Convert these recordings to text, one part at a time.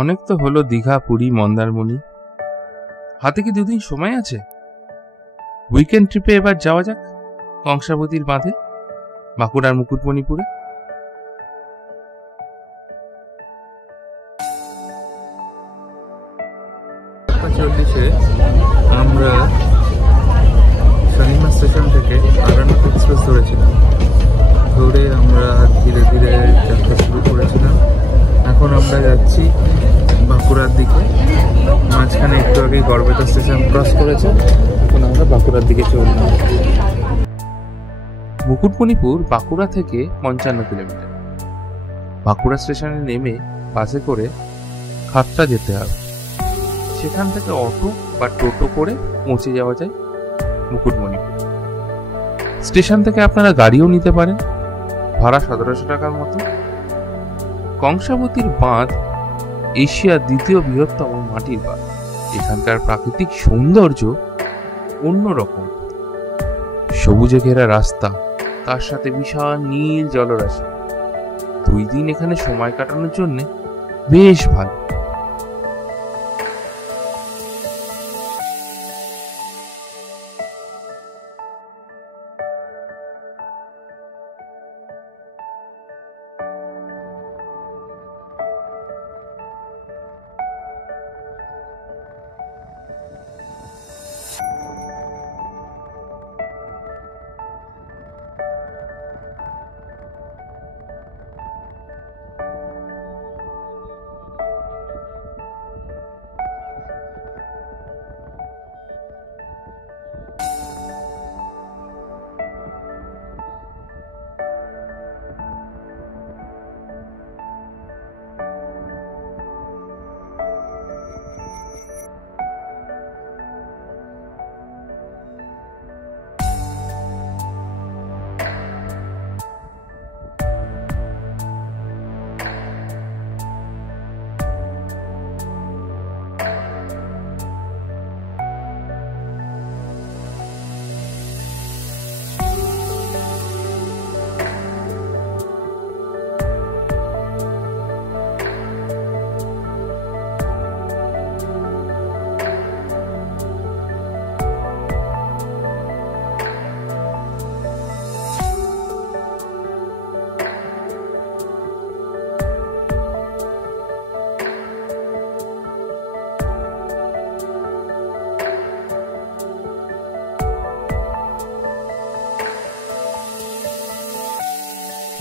অনেক তো হলো দীঘা, পুরী, মন্দারমণি। হাতে কি দুদিন সময় আছে? উইকেন্ড ট্রিপে এবার যাওয়া যাক কংসাবতীর বাঁধে, বাঁকুড়ার মুকুটমণিপুরে। আমরা শালিমার স্টেশন থেকে আরানাথ এক্সপ্রেস ধরেছিলাম, ধরে আমরা ধীরে ধীরে যাত্রা শুরু করেছিলাম। এখন আমরা যাচ্ছি বাঁকুড়ার দিকে। মাঝখানে একটু আগে গড়বেতা স্টেশন ক্রস করেছে, এখন আমরা বাঁকুড়ার দিকে চললাম। মুকুটমণিপুর বাঁকুড়া থেকে 55 কিলোমিটার। বাঁকুড়া স্টেশনে নেমে বাসে করে খাতড়া যেতে হবে, সেখান থেকে অটো বা টোটো করে পৌঁছে যাওয়া যায় মুকুটমণিপুর। স্টেশন থেকে আপনারা গাড়িও নিতে পারেন, ভাড়া 1700 টাকার মতো। কংসাবতীর বাঁধ এশিয়ার দ্বিতীয় বৃহত্তম মাটির বাঁধ। এখানকার প্রাকৃতিক সৌন্দর্য অন্যরকম। সবুজে ঘেরা রাস্তা, তার সাথে বিশাল নীল জলরাশি। 2 দিন এখানে সময় কাটানোর জন্য বেশ ভালো।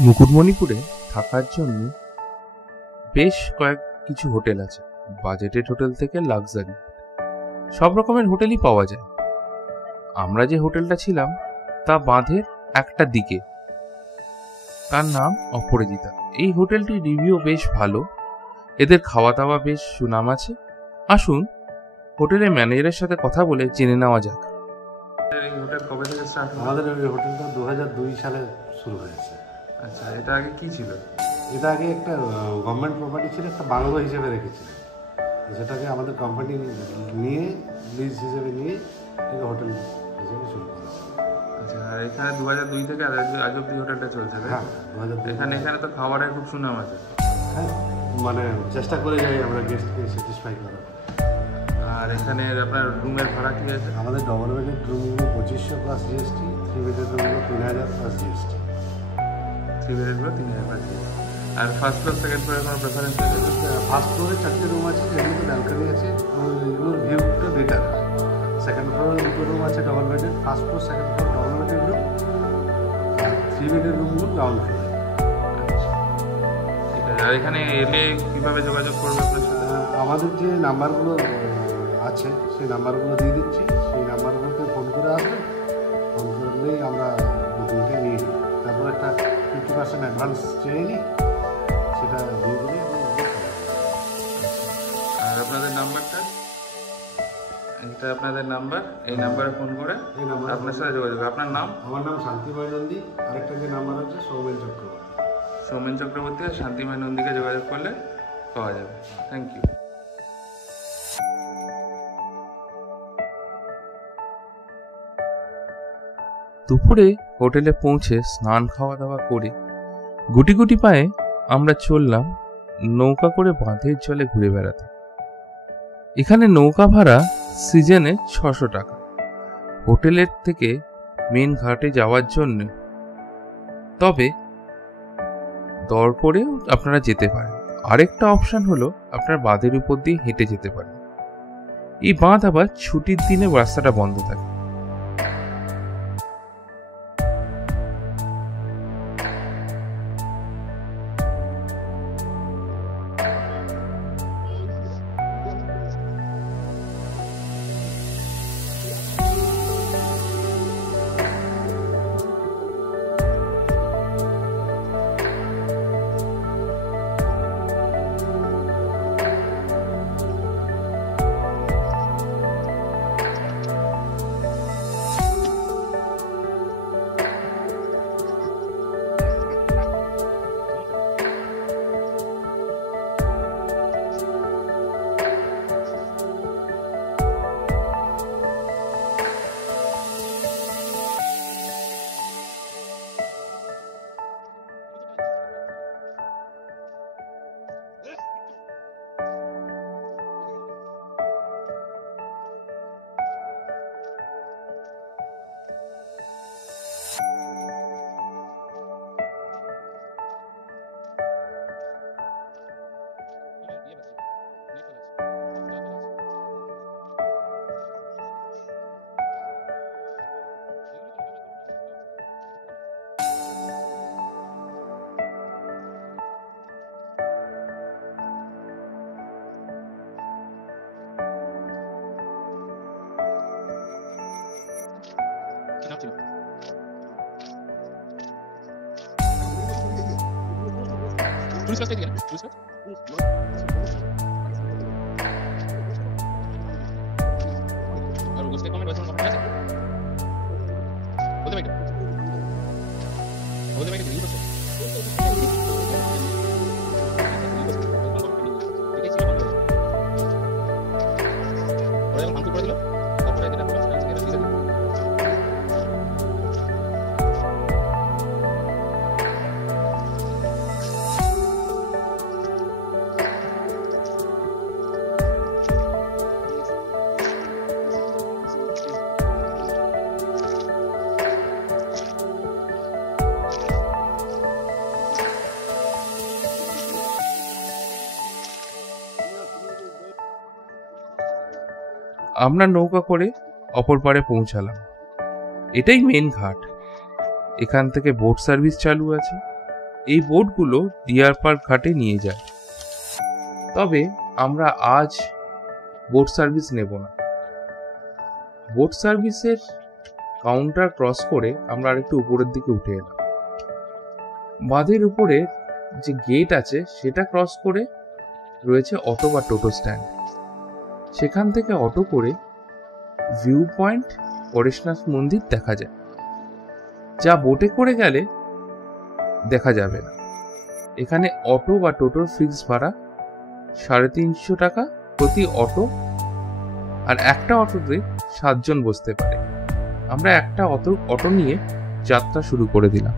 মুকুটমণিপুরে থাকার জন্য বেশ কিছু হোটেল আছে। বাজেটেড হোটেল থেকে লাক্সারি সব রকমের হোটেলই পাওয়া যায়। আমরা যে হোটেলটা ছিলাম তা বাঁধের একটা দিকে, তার নাম অপরাজিতা। এই হোটেলটির রিভিউ বেশ ভালো, এদের খাওয়া দাওয়া বেশ সুনাম আছে। আসুন হোটেলের ম্যানেজারের সাথে কথা বলে জেনে নেওয়া যাক। এই হোটেল কবে থেকে স্টার্ট? আমাদের এই হোটেলটা 2002 সালে শুরু হয়েছে। আচ্ছা, এটা আগে কি ছিল? এটা আগে একটা গভর্নমেন্ট প্রপার্টি ছিল, একটা বাংলো হিসেবে রেখেছিল। সেটাকে আমাদের কোম্পানি নিয়ে লিজ হিসেবে নিয়ে এটা হোটেল হিসেবে শুরু করেছে। আচ্ছা, আর এখানে 2002 থেকে আজ অব্দি হোটেলটা চলছে? হ্যাঁ, 2002। এখানে তো খাবারের খুব সুনাম আছে। হ্যাঁ, মানে চেষ্টা করে যাই আমরা গেস্টকে স্যাটিসফাই করার। আর এখানে আপনার রুমের ভাড়া কি আছে? আমাদের ডবল বেডের রুমগুলো 2500 প্লাস জিএসটি, 3 বেডের রুমগুলো 3000 প্লাস জিএসটি। 3 বেডেরগুলো 3000 প্লাস জিএসটি। আর ফার্স্ট ফ্লোর সেকেন্ড ফ্লোরে কোনো প্রেফারেন্স আছে? ফার্স্ট ফ্লোরে 4টে রুম আছে, যেগুলো ব্যালকনি আছে, ওইগুলোর ভিউটা বেটার। সেকেন্ড ফ্লোরে 2টো রুম আছে ডবল বেডের, first floor second floor double বেডের রুম, আর 3 বেডের রুমগুলো গ্রাউন্ড ফ্লোরে। ঠিক আছে। আর এখানে এলে কীভাবে যোগাযোগ করবে আপনার সাথে? আমাদের যে নাম্বারগুলো আছে সেই নাম্বারগুলো দিয়ে দিচ্ছি, সেই নাম্বারগুলোতে ফোন করে আসবে। ফোন করলেই আমরা বুকিংটা নিয়ে নিই। তারপর একটা 50% অ্যাডভান্স চেয়ে নিই, সেটা দিয়ে দিলে। আর আপনাদের নাম্বারটা? এটা আপনাদের নাম্বার, এই নাম্বারে ফোন করে এই নাম্বার আপনার সাথে যোগাযোগ। আপনার নাম? আমার নাম শান্তিময় নন্দী। আরেকটা যে নাম্বার আছে সৌমেন চক্রবর্তী। সৌমেন চক্রবর্তী আর শান্তিময় নন্দীকে যোগাযোগ করলে পাওয়া যাবে। Thank you. দুপুরে হোটেলে পৌঁছে স্নান খাওয়া দাওয়া করে গুটি গুটি পায়ে আমরা চললাম নৌকা করে বাঁধের জলে ঘুরে বেড়াতে। এখানে নৌকা ভাড়া সিজনে 600 টাকা। হোটেলের থেকে মেন ঘাটে যাওয়ার জন্য তবে দর করেও আপনারা যেতে পারেন। আরেকটা অপশন হলো আপনার বাঁধের উপর দিয়ে হেঁটে যেতে পারেন। এই বাঁধ আবার ছুটির দিনে রাস্তাটা বন্ধ থাকে। আমরা নৌকা করে অপর পারে পৌঁছালাম। এটাই মেন ঘাট। এখান থেকে বোট সার্ভিস চালু আছে। এই বোটগুলো ডিয়ার পার্ক ঘাটে নিয়ে যায়। তবে আমরা আজ বোট সার্ভিস নেব না। বোট সার্ভিসের কাউন্টার ক্রস করে আমরা আরেকটু উপরের দিকে উঠে এলাম। বাঁধের উপরে যে গেট আছে সেটা ক্রস করে রয়েছে অটো বা টোটো স্ট্যান্ড। সেখান থেকে অটো করে ভিউ পয়েন্ট পরেশনাথ মন্দির দেখা যায়, যা বোটে করে গেলে দেখা যাবে না। এখানে অটো বা টোটোর ফিক্স ভাড়া 350 টাকা প্রতি অটো, আর একটা অটোতে 7 জন বসতে পারে। আমরা একটা অটো নিয়ে যাত্রা শুরু করে দিলাম।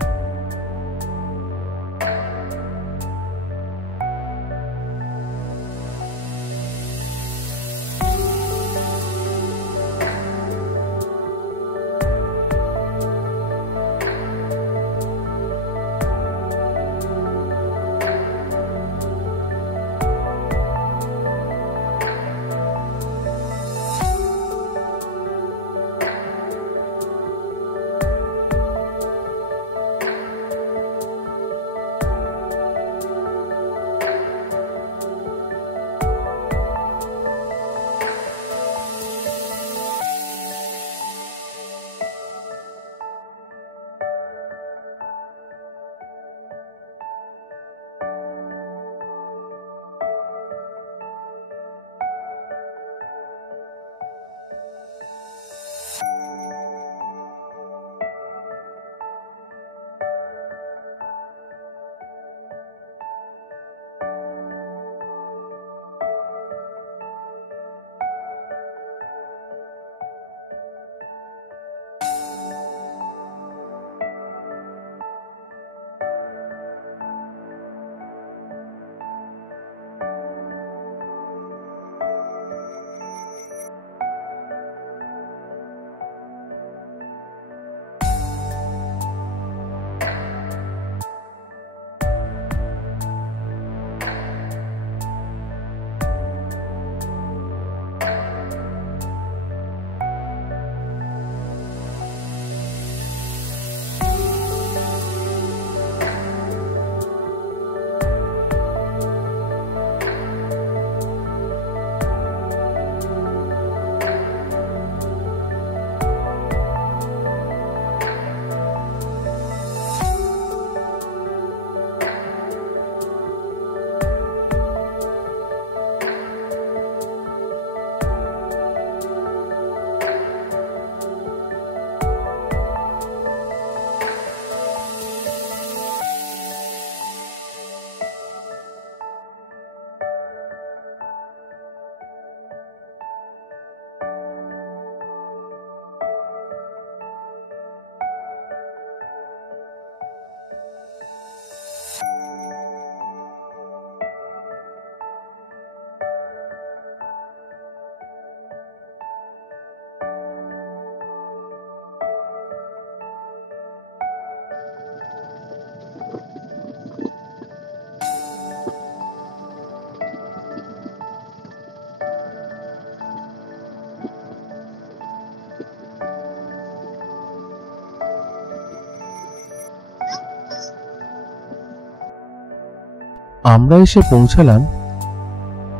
আমরা এসে পৌঁছালাম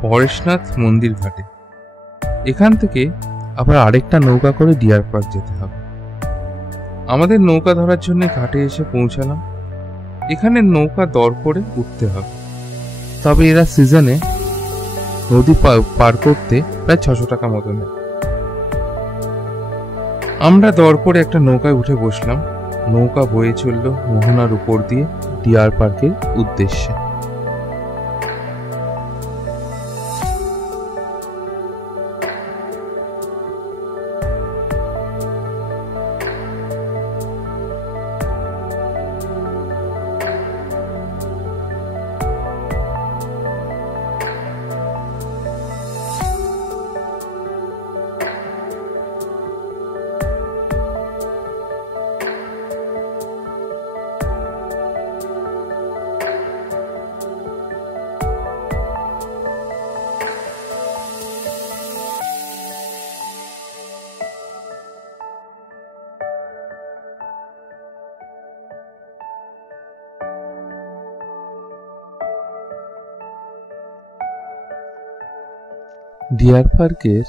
পরেশনাথ মন্দির ঘাটে। এখান থেকে আবার আরেকটা নৌকা করে ডিয়ার পার্ক যেতে হবে। আমাদের নৌকা ধরার জন্য ঘাটে এসে পৌঁছালাম। এখানে নৌকা দর করে উঠতে হবে, তবে এরা সিজনে নদী পার করতে প্রায় 600 টাকা মতো নেয়। আমরা দর করে একটা নৌকায় উঠে বসলাম। নৌকা বয়ে চলল মোহনার উপর দিয়ে ডিয়ার পার্কের উদ্দেশ্যে। ডিয়ার পার্কের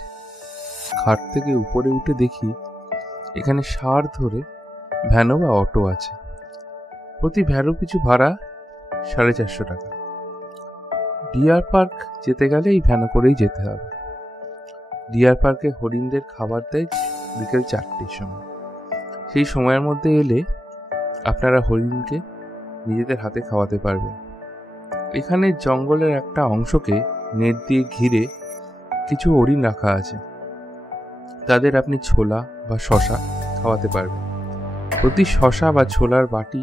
ঘাট থেকে উপরে উঠে দেখি এখানে ষাঁড় ধরে ভ্যানো বা অটো আছে। প্রতি ভ্যানো পিছু ভাড়া 450 টাকা। ডিয়ার পার্ক যেতে গেলে এই ভ্যানো করেই যেতে হবে। ডিয়ার পার্কে হরিণদের খাবার দেয় বিকেল 4টের সময়। সেই সময়ের মধ্যে এলে আপনারা হরিণকে নিজেদের হাতে খাওয়াতে পারবেন। এখানে জঙ্গলের একটা অংশকে নেট দিয়ে ঘিরে কিছু হরিণ রাখা আছে। তাদের আপনি ছোলা বা শশা খাওয়াতে পারবেন। প্রতি শশা বা ছোলার বাটি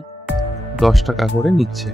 10 টাকা করে নিচ্ছে।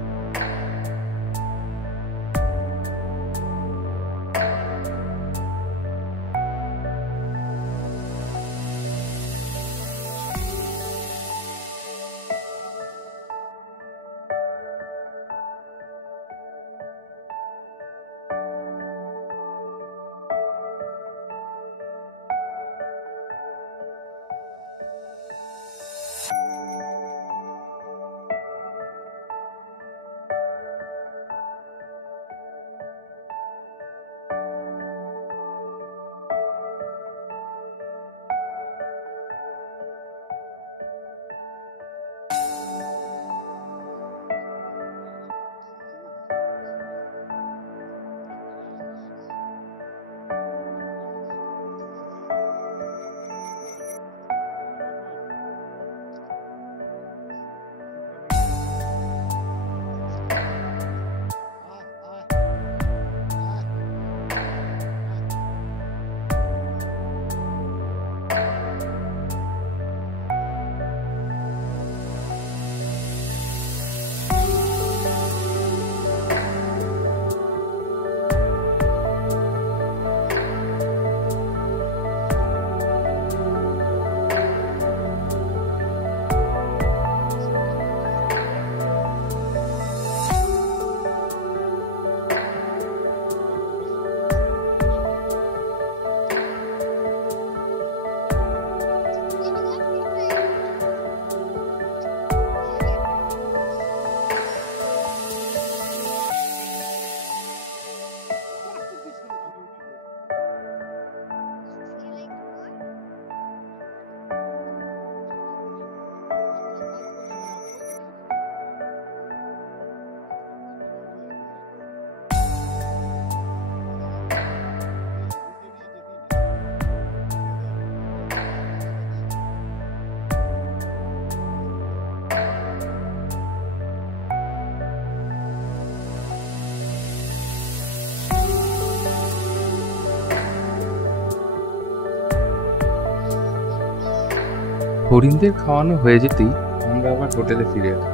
হরিণদের খাওয়ানো হয়ে যেতেই আমরা আবার হোটেলে ফিরে এলাম।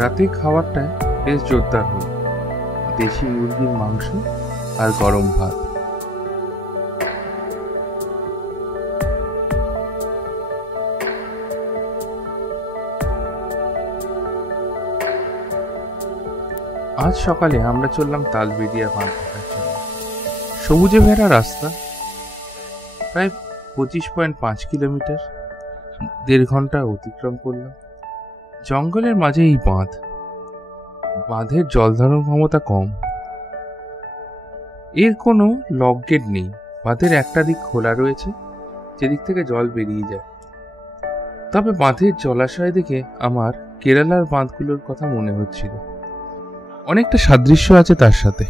রাতে খাবারটা বেশ জোরদার হল। দেশি মুরগির মাংস আর গরম ভাত। আজ সকালে আমরা চললাম তালবেড়িয়া বাঁধ দেখার জন্য। সবুজে ভেড়া রাস্তা, প্রায় 25.5 কিলোমিটার। 1.5 ঘন্টা অতিক্রম করলাম। জঙ্গলের মাঝে এই বাঁধ। বাঁধের জল ধারণ ক্ষমতা কম। এর কোনো লক গেট নেই। বাঁধের একটা দিক খোলা রয়েছে, যেদিক থেকে জল বেরিয়ে যায়। তবে বাঁধের জলাশয় দেখে আমার কেরালার বাঁধগুলোর কথা মনে হচ্ছিল, অনেকটা সাদৃশ্য আছে তার সাথে।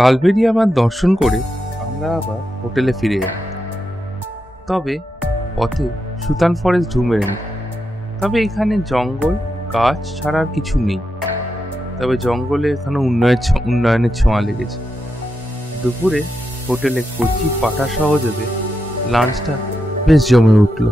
কালবেরিয়া বাঁধ দর্শন করে আমরা আবার হোটেলে ফিরে এলাম। তবে পথে সুতান ফরেস্ট ঢু মেরে নি। তবে এখানে জঙ্গল গাছ ছাড়া আর কিছু নেই। তবে জঙ্গলে এখানে উন্নয়নের ছোঁয়া লেগেছে। দুপুরে হোটেলে কচি পাটা সহযোগে লাঞ্চটা বেশ জমে উঠল।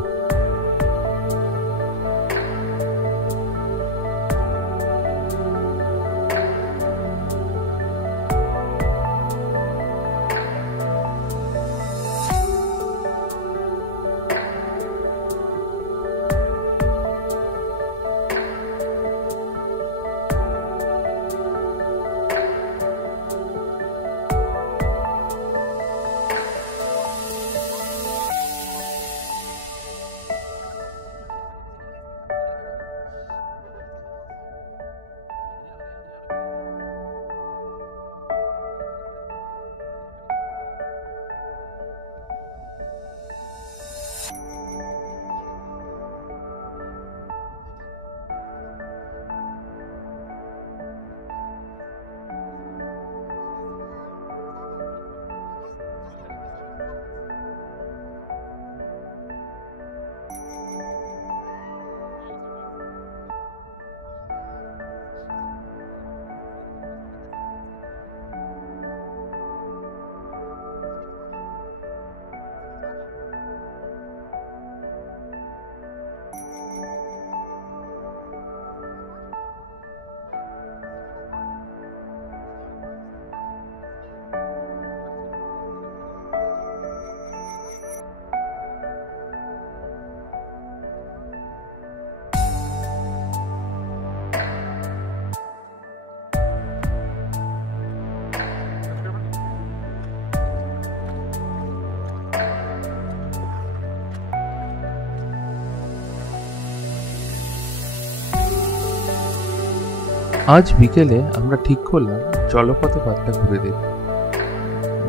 আজ বিকেলে আমরা ঠিক করলাম জলপথে পাতটা ঘুরে দেব।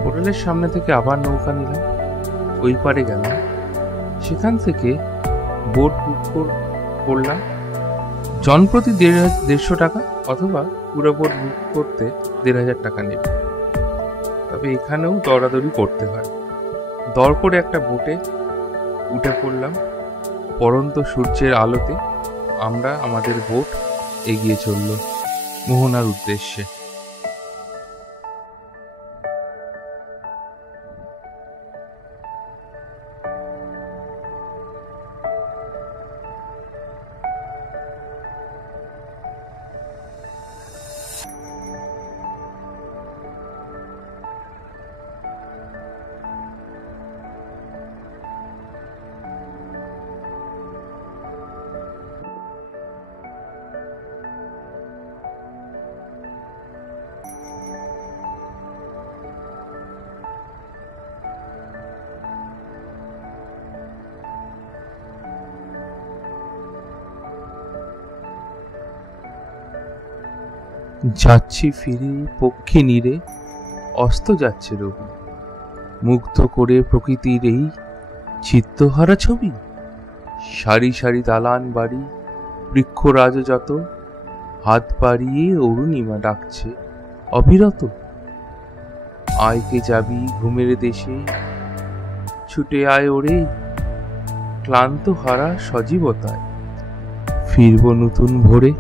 হোটেলের সামনে থেকে আবার নৌকা নিলাম, ওই পারে গেলাম, সেখান থেকে বোট বুক করলাম। জনপ্রতি 150 টাকা অথবা পুরো বোট বুক করতে 1500 টাকা নেবে। তবে এখানেও দরাদরি করতে হয়। দর করে একটা বোটে উঠে পড়লাম। পড়ন্ত সূর্যের আলোতে আমরা আমাদের বোট এগিয়ে চলল মোহনার উদ্দেশ্যে। যাচ্ছি ফিরে পক্ষী নীরে, অস্ত যাচ্ছে রবি, মুগ্ধ করে প্রকৃতির এই চিত্তহারা ছবি। সারি সারি দালান বাড়ি, বৃক্ষরাজ যত, হাত বাড়িয়ে অরুণিমা ডাকছে অবিরত। আয়কে যাবি ঘুমের দেশে, ছুটে আয় ওরে, ক্লান্ত হারা সজীবতায় ফিরব নতুন ভোরে।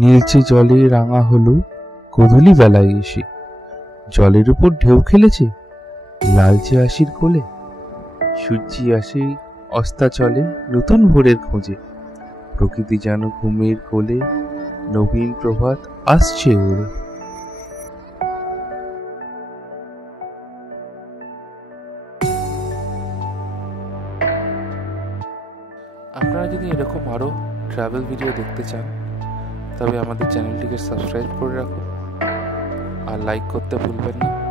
নীলচে জলে রাঙা হলো গোধূলি বেলায় এসে, জলের উপর ঢেউ খেলেছে লালচে আশির কোলে। সূর্যি আসে অস্তাচলে নতুন ভোরের খোঁজে। প্রকৃতি যেন ঘুমের কোলে, নবীন প্রভাত আসছে ওরে। আপনারা যদি এরকম আরও ট্রাভেল ভিডিও দেখতে চান তবে আমাদের চ্যানেলটিকে সাবস্ক্রাইব করে রাখুন আর লাইক করতে ভুলবেন না।